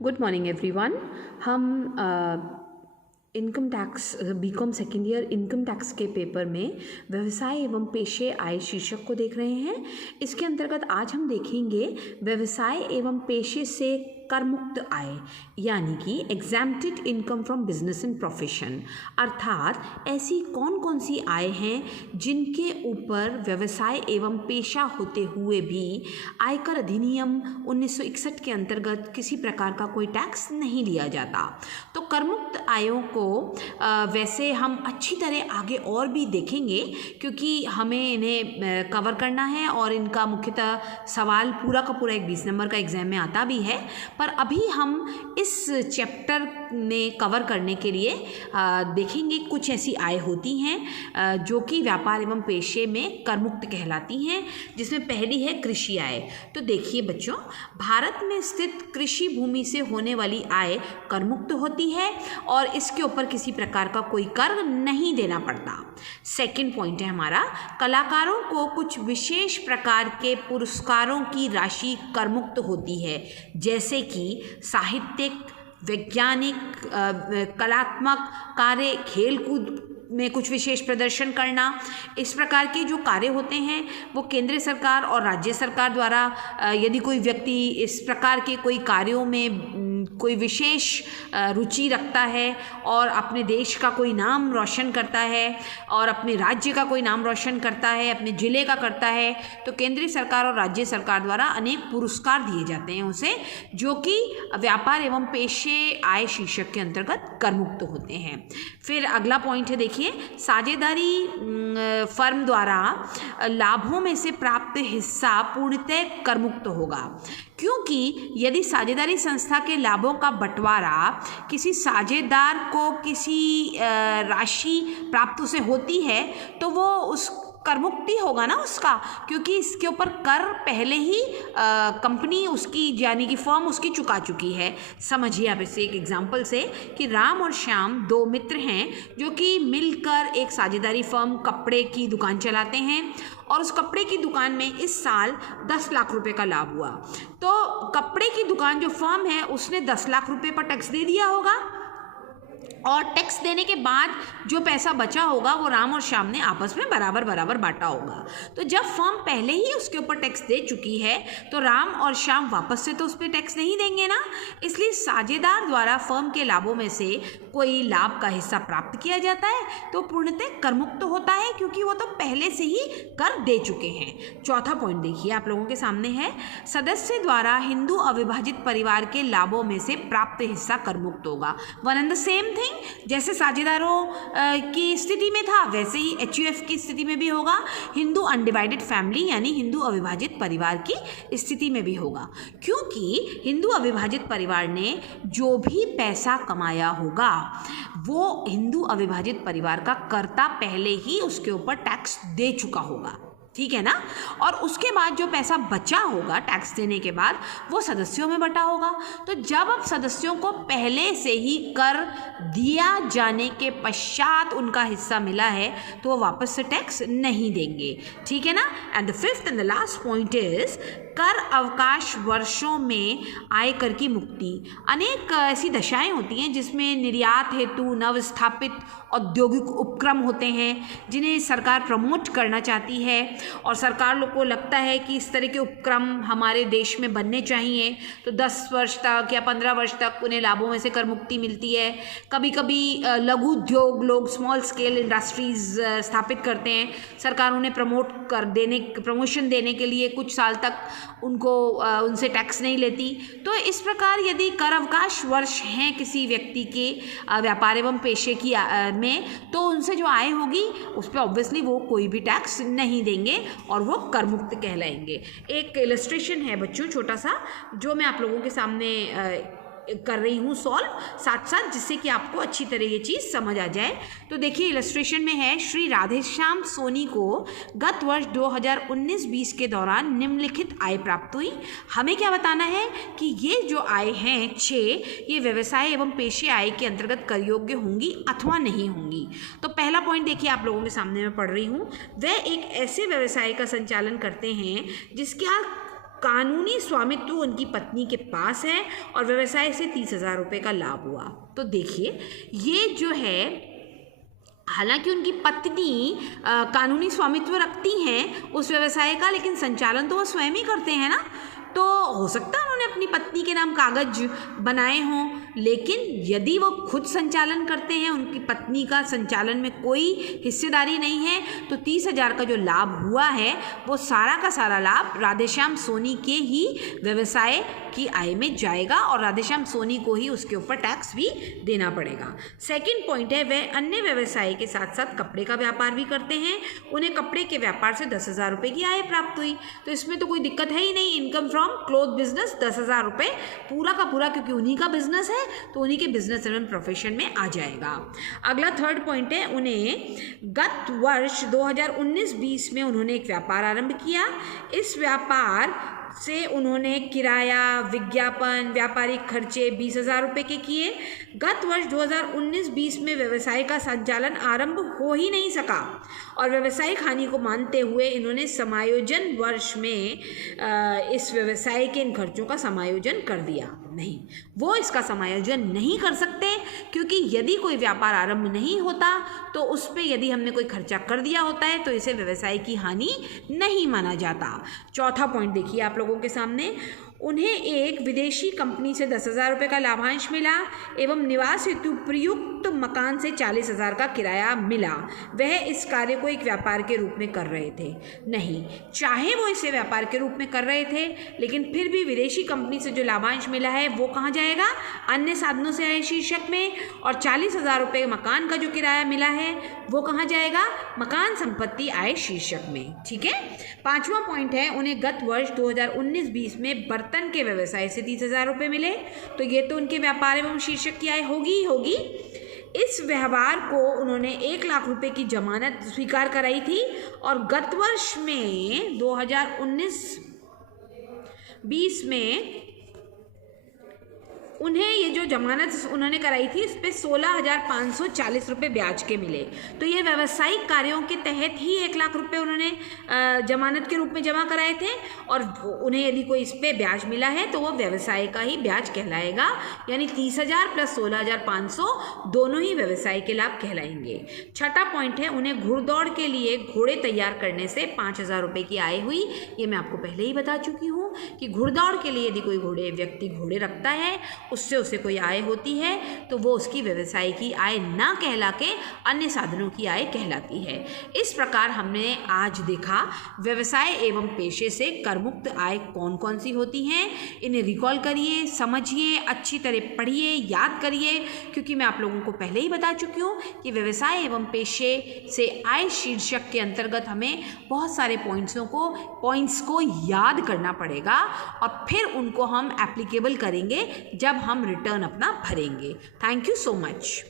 Good morning everyone. हम income tax BCom second year income tax के paper में व्यवसाय एवं पेशे आय शीर्षक को देख रहे हैं। इसके अंतर्गत आज हम देखेंगे व्यवसाय एवं पेशे से कर मुक्त आय यानी कि exempted income from business and profession, अर्थात ऐसी कौन कौन सी आय हैं जिनके ऊपर व्यवसाय एवं पेशा होते हुए भी आयकर अधिनियम 1961 के अंतर्गत किसी प्रकार का कोई टैक्स नहीं लिया जाता। तो कर मुक्त आयों को वैसे हम अच्छी तरह आगे और भी देखेंगे क्योंकि हमें इन्हें कवर करना है और इनका मुख्यतः सवाल पूरा का पूरा एक 20 नंबर का एग्जाम में आता भी है। पर अभी हम इस चैप्टर में कवर करने के लिए देखेंगे कुछ ऐसी आय होती हैं जो कि व्यापार एवं पेशे में करमुक्त कहलाती हैं, जिसमें पहली है कृषि आय। तो देखिए बच्चों, भारत में स्थित कृषि भूमि से होने वाली आय करमुक्त होती है और इसके ऊपर किसी प्रकार का कोई कर नहीं देना पड़ता। सेकंड पॉइंट है हमारा, कलाकारों को कुछ विशेष प्रकार के पुरस्कारों की राशि करमुक्त होती है, जैसे कि साहित्यिक, वैज्ञानिक, कलात्मक कार्य, खेलकूद में कुछ विशेष प्रदर्शन करना। इस प्रकार के जो कार्य होते हैं वो केंद्र सरकार और राज्य सरकार द्वारा यदि कोई व्यक्ति इस प्रकार के कोई कार्यों में कोई विशेष रुचि रखता है और अपने देश का कोई नाम रोशन करता है और अपने राज्य का कोई नाम रोशन करता है, अपने ज़िले का करता है, तो केंद्रीय सरकार और राज्य सरकार द्वारा अनेक पुरस्कार दिए जाते हैं उसे, जो कि व्यापार एवं पेशे आय शीर्षक के अंतर्गत करमुक्त होते हैं। फिर अगला पॉइंट है, देखिए, साझेदारी फर्म द्वारा लाभों में से प्राप्त हिस्सा पूर्णतः करमुक्त होगा, क्योंकि यदि साझेदारी संस्था के लाभों का बंटवारा किसी साझेदार को किसी राशि प्राप्त उसे होती है तो वो उस करमुक्ति होगा ना उसका, क्योंकि इसके ऊपर कर पहले ही कंपनी उसकी यानी कि फर्म उसकी चुका चुकी है। समझिए आप इसे एक एग्जांपल से कि राम और श्याम दो मित्र हैं जो कि मिलकर एक साझेदारी फर्म कपड़े की दुकान चलाते हैं और उस कपड़े की दुकान में इस साल 10 लाख रुपए का लाभ हुआ। तो कपड़े की दुकान जो फर्म है उसने 10 लाख रुपए पर टैक्स दे दिया होगा और टैक्स देने के बाद जो पैसा बचा होगा वो राम और श्याम ने आपस में बराबर बराबर बांटा होगा। तो जब फर्म पहले ही उसके ऊपर टैक्स दे चुकी है तो राम और श्याम वापस से तो उस पर टैक्स नहीं देंगे ना, इसलिए साझेदार द्वारा फर्म के लाभों में से कोई लाभ का हिस्सा प्राप्त किया जाता है तो पूर्णतः करमुक्त होता है, क्योंकि वो तो पहले से ही कर दे चुके हैं। चौथा पॉइंट देखिए आप लोगों के सामने है, सदस्य द्वारा हिंदू अविभाजित परिवार के लाभों में से प्राप्त हिस्सा करमुक्त होगा। One and the same thing, जैसे साझेदारों की स्थिति में था वैसे ही HUF की स्थिति में भी होगा, हिंदू अनडिवाइडेड फैमिली यानी हिंदू अविभाजित परिवार की स्थिति में भी होगा, क्योंकि हिंदू अविभाजित परिवार ने जो भी पैसा कमाया होगा वो हिंदू अविभाजित परिवार का कर्ता पहले ही उसके ऊपर टैक्स दे चुका होगा, ठीक है ना। और उसके बाद जो पैसा बचा होगा टैक्स देने के बाद वो सदस्यों में बटा होगा। तो जब अब सदस्यों को पहले से ही कर दिया जाने के पश्चात उनका हिस्सा मिला है तो वो वापस से टैक्स नहीं देंगे, ठीक है ना। And the fifth and the last point is कर अवकाश वर्षों में आयकर की मुक्ति। अनेक ऐसी दशाएं होती हैं जिसमें निर्यात हेतु नवस्थापित औद्योगिक उपक्रम होते हैं जिन्हें सरकार प्रमोट करना चाहती है और सरकार लोग को लगता है कि इस तरह के उपक्रम हमारे देश में बनने चाहिए, तो 10 वर्ष तक या 15 वर्ष तक उन्हें लाभों में से कर मुक्ति मिलती है। कभी कभी लघु उद्योग लोग स्मॉल स्केल इंडस्ट्रीज स्थापित करते हैं, सरकार उन्हें प्रमोशन देने के लिए कुछ साल तक उनसे टैक्स नहीं लेती। तो इस प्रकार यदि कर अवकाश वर्ष हैं किसी व्यक्ति के व्यापार एवं पेशे की में, तो उनसे जो आय होगी उस पर ऑब्वियसली वो कोई भी टैक्स नहीं देंगे और वो कर मुक्त कहलाएंगे। एक इलस्ट्रेशन है बच्चों छोटा सा जो मैं आप लोगों के सामने कर रही हूँ सॉल्व साथ साथ, जिससे कि आपको अच्छी तरह ये चीज़ समझ आ जाए। तो देखिए इलस्ट्रेशन में है, श्री राधेश्याम सोनी को गत वर्ष 2019-20 के दौरान निम्नलिखित आय प्राप्त हुई। हमें क्या बताना है कि ये जो आय हैं 6, ये व्यवसाय एवं पेशे आय के अंतर्गत कर योग्य होंगी अथवा नहीं होंगी। तो पहला पॉइंट देखिए आप लोगों के सामने मैं पढ़ रही हूँ, वह एक ऐसे व्यवसाय का संचालन करते हैं जिसके कानूनी स्वामित्व उनकी पत्नी के पास है और व्यवसाय से 30,000 रुपये का लाभ हुआ। तो देखिए ये जो है, हालांकि उनकी पत्नी कानूनी स्वामित्व रखती हैं उस व्यवसाय का, लेकिन संचालन तो वो स्वयं ही करते हैं ना। तो हो सकता है उन्होंने अपनी पत्नी के नाम कागज बनाए हों, लेकिन यदि वो खुद संचालन करते हैं, उनकी पत्नी का संचालन में कोई हिस्सेदारी नहीं है, तो 30,000 का जो लाभ हुआ है वो सारा का सारा लाभ राधेश्याम सोनी के ही व्यवसाय की आय में जाएगा और राधेश्याम सोनी को ही उसके ऊपर टैक्स भी देना पड़ेगा। सेकंड पॉइंट है, वह अन्य व्यवसाय के साथ साथ कपड़े का व्यापार भी करते हैं। उन्हें कपड़े के व्यापार से 10,000 रुपये की आय प्राप्त हुई। तो इसमें तो कोई दिक्कत है ही नहीं। इनकम फ्रॉम क्लोथ बिजनेस 10,000 रुपये पूरा का पूरा, क्योंकि उन्हीं का बिजनेस है तो उन्हीं के बिजनेस एवं प्रोफेशन में आ जाएगा। अगला थर्ड पॉइंट है, उन्हें गत वर्ष 2019-20 में उन्होंने एक व्यापार आरंभ किया। इस व्यापार से उन्होंने किराया, विज्ञापन, व्यापारिक खर्चे 20,000 रुपये के किए। गत वर्ष 2019-20 में व्यवसाय का संचालन आरंभ हो ही नहीं सका और व्यावसायिक हानि को मानते हुए इन्होंने समायोजन वर्ष में इस व्यवसाय के इन खर्चों का समायोजन कर दिया। नहीं, वो इसका समायोजन नहीं कर सकते, क्योंकि यदि कोई व्यापार आरंभ नहीं होता तो उस पर यदि हमने कोई खर्चा कर दिया होता है तो इसे व्यवसाय की हानि नहीं माना जाता। चौथा पॉइंट देखिए आप लोगों के सामने, उन्हें एक विदेशी कंपनी से 10,000 रुपये का लाभांश मिला एवं निवास हेतु प्रयुक्त मकान से 40,000 का किराया मिला। वह इस कार्य को एक व्यापार के रूप में कर रहे थे। नहीं, चाहे वो इसे व्यापार के रूप में कर रहे थे, लेकिन फिर भी विदेशी कंपनी से जो लाभांश मिला है वो कहाँ जाएगा? अन्य साधनों से आय शीर्षक में। और 40,000 रुपये मकान का जो किराया मिला है वो कहाँ जाएगा? मकान संपत्ति आय शीर्षक में। ठीक है। पांचवा पॉइंट है, उन्हें गत वर्ष 2019-20 में बर्तन के व्यवसाय से 30,000 रुपये मिले। तो ये तो उनके व्यापार एवं शीर्षक की आय होगी ही होगी। इस व्यवहार को उन्होंने 1 लाख रुपए की जमानत स्वीकार कराई थी और गत वर्ष में 2019-20 में उन्हें ये जो जमानत उन्होंने कराई थी इस पे 16,540 रुपये ब्याज के मिले। तो ये व्यावसायिक कार्यों के तहत ही 1 लाख रुपए उन्होंने जमानत के रूप में जमा कराए थे और उन्हें यदि कोई इस पे ब्याज मिला है तो वो व्यवसाय का ही ब्याज कहलाएगा, यानी 30,000 प्लस 16,500 दोनों ही व्यवसाय के लाभ कहलाएंगे। छठा पॉइंट है, उन्हें घुड़दौड़ के लिए घोड़े तैयार करने से 5,000 रुपये की आय हुई। ये मैं आपको पहले ही बता चुकी हूँ कि घुड़दौड़ के लिए यदि कोई व्यक्ति घोड़े रखता है, उससे उसे कोई आय होती है तो वो उसकी व्यवसाय की आय ना कहला के अन्य साधनों की आय कहलाती है। इस प्रकार हमने आज देखा व्यवसाय एवं पेशे से करमुक्त आय कौन कौन सी होती हैं। इन्हें रिकॉल करिए, समझिए, अच्छी तरह पढ़िए, याद करिए, क्योंकि मैं आप लोगों को पहले ही बता चुकी हूँ कि व्यवसाय एवं पेशे से आय शीर्षक के अंतर्गत हमें बहुत सारे पॉइंट्स को याद करना पड़ेगा और फिर उनको हम एप्लीकेबल करेंगे जब हम रिटर्न अपना भरेंगे। Thank you so much.